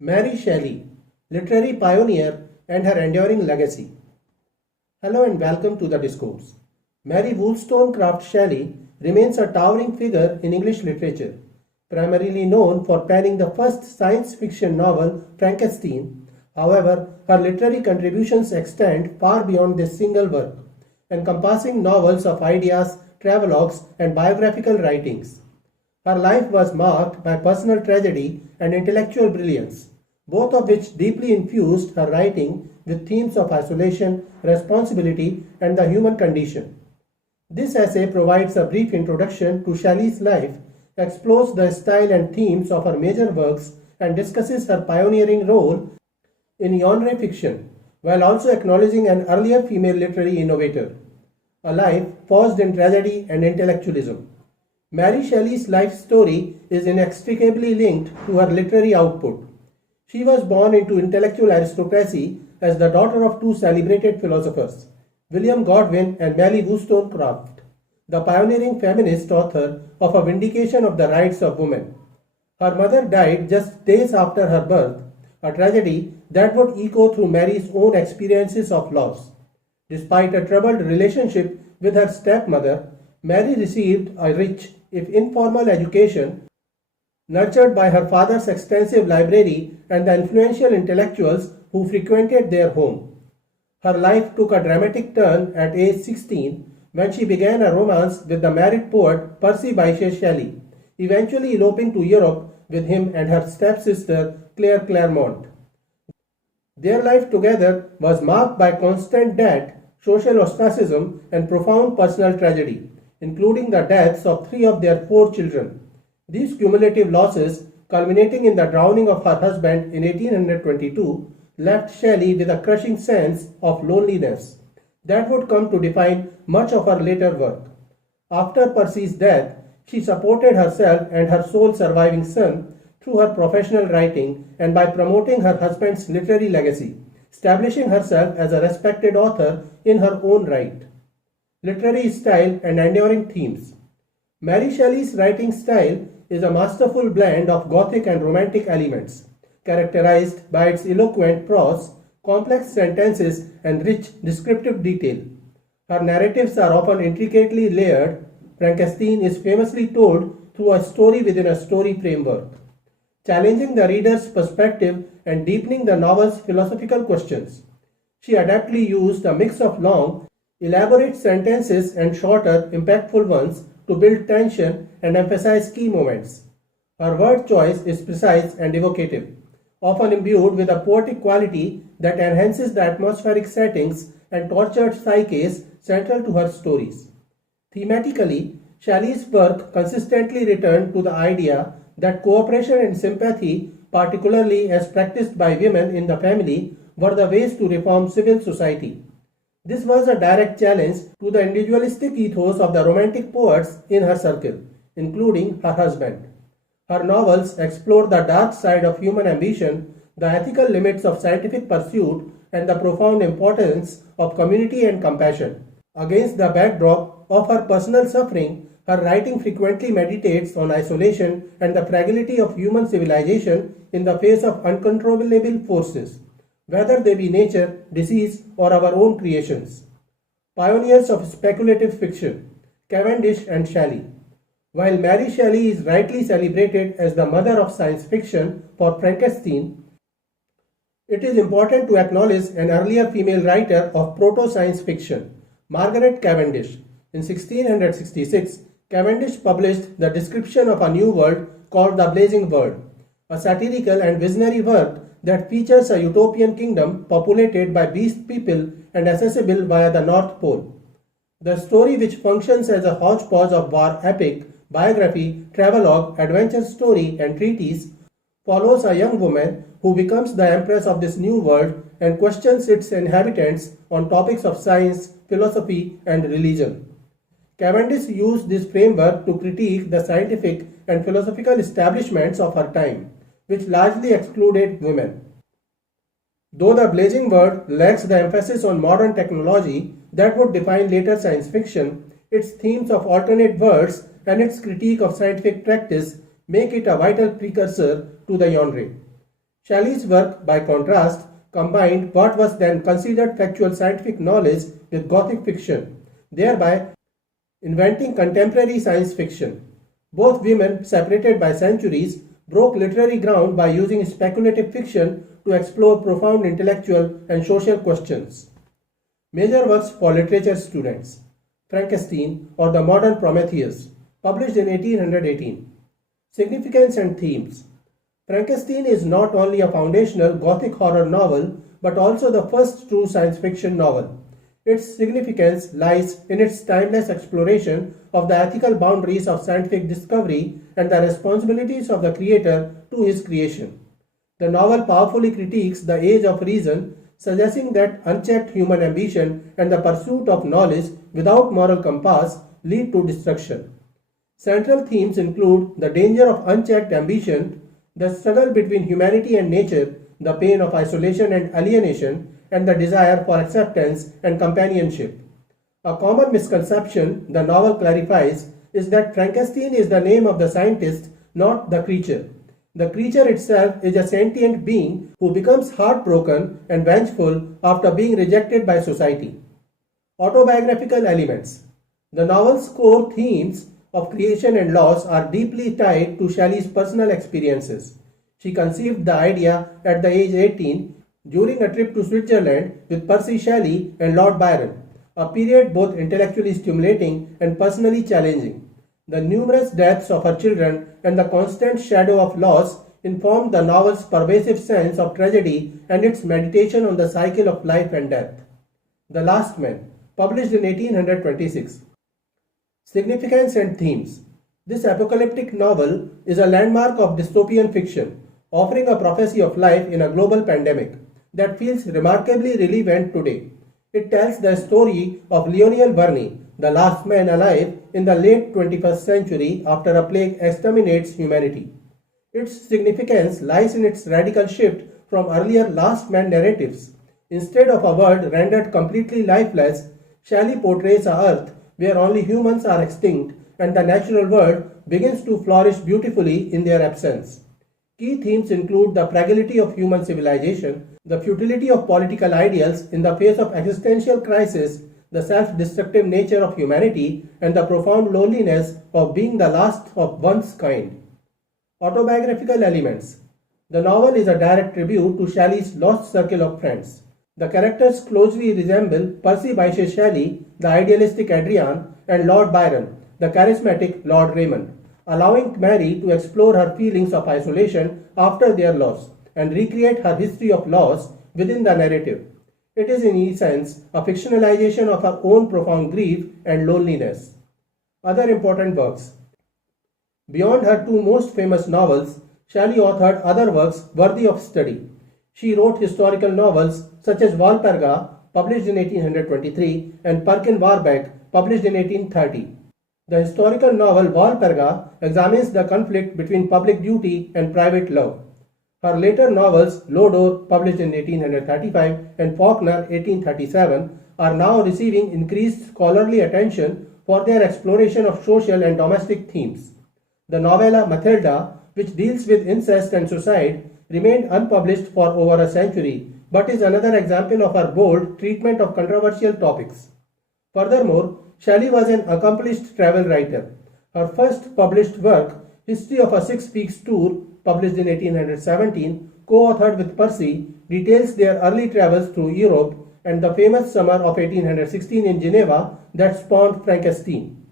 Mary Shelley, literary pioneer and her enduring legacy. Hello and welcome to the discourse. Mary Wollstonecraft Shelley remains a towering figure in English literature, primarily known for penning the first science fiction novel Frankenstein. However, her literary contributions extend far beyond this single work, encompassing novels of ideas, travelogues, and biographical writings. Her life was marked by personal tragedy and intellectual brilliance, both of which deeply infused her writing with themes of isolation, responsibility, and the human condition. This essay provides a brief introduction to Shelley's life, explores the style and themes of her major works, and discusses her pioneering role in genre fiction, while also acknowledging an earlier female literary innovator. A life forged in tragedy and intellectualism. Mary Shelley's life story is inextricably linked to her literary output. She was born into intellectual aristocracy as the daughter of two celebrated philosophers, William Godwin and Mary Wollstonecraft, the pioneering feminist author of A Vindication of the Rights of Women. Her mother died just days after her birth, a tragedy that would echo through Mary's own experiences of loss. Despite a troubled relationship with her stepmother, Mary received a rich, if informal, education nurtured by her father's extensive library and the influential intellectuals who frequented their home. Her life took a dramatic turn at age 16 when she began a romance with the married poet Percy Bysshe Shelley, eventually eloping to Europe with him and her stepsister Claire Claremont. Their life together was marked by constant debt, social ostracism, and profound personal tragedy, including the deaths of three of their four children. These cumulative losses, culminating in the drowning of her husband in 1822, left Shelley with a crushing sense of loneliness that would come to define much of her later work. After Percy's death, she supported herself and her sole surviving son through her professional writing and by promoting her husband's literary legacy, establishing herself as a respected author in her own right. Literary style and enduring themes. Mary Shelley's writing style is a masterful blend of Gothic and Romantic elements, characterized by its eloquent prose, complex sentences, and rich descriptive detail. Her narratives are often intricately layered. Frankenstein is famously told through a story within a story framework, challenging the reader's perspective and deepening the novel's philosophical questions. She adeptly used a mix of long, elaborate sentences and shorter, impactful ones to build tension and emphasize key moments. Her word choice is precise and evocative, often imbued with a poetic quality that enhances the atmospheric settings and tortured psyches central to her stories. Thematically, Shelley's work consistently returned to the idea that cooperation and sympathy, particularly as practiced by women in the family, were the ways to reform civil society. This was a direct challenge to the individualistic ethos of the Romantic poets in her circle, including her husband. Her novels explore the dark side of human ambition, the ethical limits of scientific pursuit, and the profound importance of community and compassion. Against the backdrop of her personal suffering, her writing frequently meditates on isolation and the fragility of human civilization in the face of uncontrollable forces, whether they be nature, disease, or our own creations. Pioneers of speculative fiction, Cavendish and Shelley. While Mary Shelley is rightly celebrated as the mother of science fiction for Frankenstein, it is important to acknowledge an earlier female writer of proto-science fiction, Margaret Cavendish. In 1666, Cavendish published The Description of a New World called The Blazing World, a satirical and visionary work that features a utopian kingdom populated by beast people and accessible via the North Pole. The story, which functions as a hodgepodge of war epic, biography, travelogue, adventure story, and treatise, follows a young woman who becomes the empress of this new world and questions its inhabitants on topics of science, philosophy, and religion. Cavendish used this framework to critique the scientific and philosophical establishments of her time, which largely excluded women. Though The Blazing World lacks the emphasis on modern technology that would define later science fiction, its themes of alternate worlds and its critique of scientific practice make it a vital precursor to the genre. Shelley's work, by contrast, combined what was then considered factual scientific knowledge with Gothic fiction, thereby inventing contemporary science fiction. Both women, separated by centuries, broke literary ground by using speculative fiction to explore profound intellectual and social questions. Major works for literature students: Frankenstein or the Modern Prometheus, published in 1818. Significance and themes. Frankenstein is not only a foundational Gothic horror novel but also the first true science fiction novel. Its significance lies in its timeless exploration of the ethical boundaries of scientific discovery and the responsibilities of the creator to his creation. The novel powerfully critiques the age of reason, suggesting that unchecked human ambition and the pursuit of knowledge without moral compass lead to destruction. Central themes include the danger of unchecked ambition, the struggle between humanity and nature, the pain of isolation and alienation, and the desire for acceptance and companionship. A common misconception, the novel clarifies, is that Frankenstein is the name of the scientist, not the creature. The creature itself is a sentient being who becomes heartbroken and vengeful after being rejected by society. Autobiographical elements. The novel's core themes of creation and loss are deeply tied to Shelley's personal experiences. She conceived the idea at the age 18 during a trip to Switzerland with Percy Shelley and Lord Byron, a period both intellectually stimulating and personally challenging. The numerous deaths of her children and the constant shadow of loss informed the novel's pervasive sense of tragedy and its meditation on the cycle of life and death. The Last Man, published in 1826. Significance and themes. This apocalyptic novel is a landmark of dystopian fiction, offering a prophecy of life in a global pandemic that feels remarkably relevant today. It tells the story of Lionel Verney, the last man alive in the late 21st century after a plague exterminates humanity. Its significance lies in its radical shift from earlier last man narratives. Instead of a world rendered completely lifeless, Shelley portrays a earth where only humans are extinct and the natural world begins to flourish beautifully in their absence. Key themes include the fragility of human civilization, the futility of political ideals in the face of existential crisis, the self-destructive nature of humanity, and the profound loneliness of being the last of one's kind. Autobiographical elements. The novel is a direct tribute to Shelley's lost circle of friends. The characters closely resemble Percy Bysshe Shelley, the idealistic Adrian, and Lord Byron, the charismatic Lord Raymond, allowing Mary to explore her feelings of isolation after their loss and recreate her history of loss within the narrative. It is in essence a fictionalization of her own profound grief and loneliness. Other important works. Beyond her two most famous novels, Shelley authored other works worthy of study. She wrote historical novels such as Walpurga, published in 1823, and Perkin Warbeck, published in 1830. The historical novel Walpurga examines the conflict between public duty and private love. Her later novels, Lodore, published in 1835, and Faulkner, 1837, are now receiving increased scholarly attention for their exploration of social and domestic themes. The novella Matilda, which deals with incest and suicide, remained unpublished for over a century, but is another example of her bold treatment of controversial topics. Furthermore, Shelley was an accomplished travel writer. Her first published work, History of a Six Weeks Tour, published in 1817, co-authored with Percy, details their early travels through Europe and the famous summer of 1816 in Geneva that spawned Frankenstein.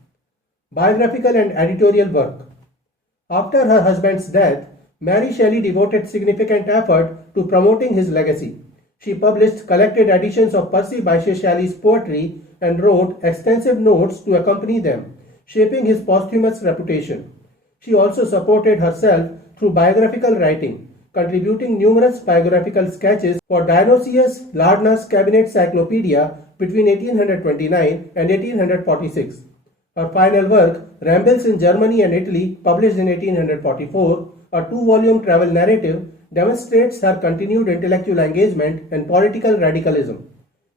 Biographical and editorial work. After her husband's death, Mary Shelley devoted significant effort to promoting his legacy. She published collected editions of Percy Bysshe Shelley's poetry and wrote extensive notes to accompany them, shaping his posthumous reputation. She also supported herself through biographical writing, contributing numerous biographical sketches for Dionysius Lardner's Cabinet Cyclopedia between 1829 and 1846. Her final work, Rambles in Germany and Italy, published in 1844, a two-volume travel narrative, demonstrates her continued intellectual engagement and political radicalism.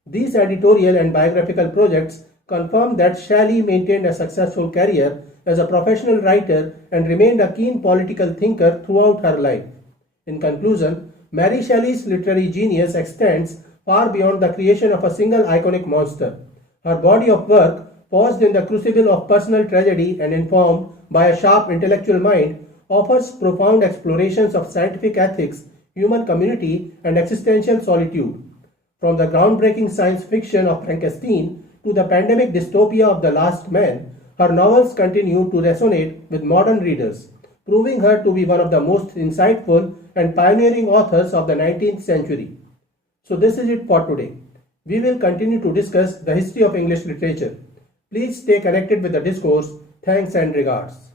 These editorial and biographical projects confirm that Shelley maintained a successful career as a professional writer and remained a keen political thinker throughout her life. In conclusion, Mary Shelley's literary genius extends far beyond the creation of a single iconic monster. Her body of work, paused in the crucible of personal tragedy and informed by a sharp intellectual mind, offers profound explorations of scientific ethics, human community, and existential solitude. From the groundbreaking science fiction of Frankenstein to the pandemic dystopia of The Last Man, her novels continue to resonate with modern readers, proving her to be one of the most insightful and pioneering authors of the 19th century. So this is it for today. We will continue to discuss the history of English literature. Please stay connected with the discourse. Thanks and regards.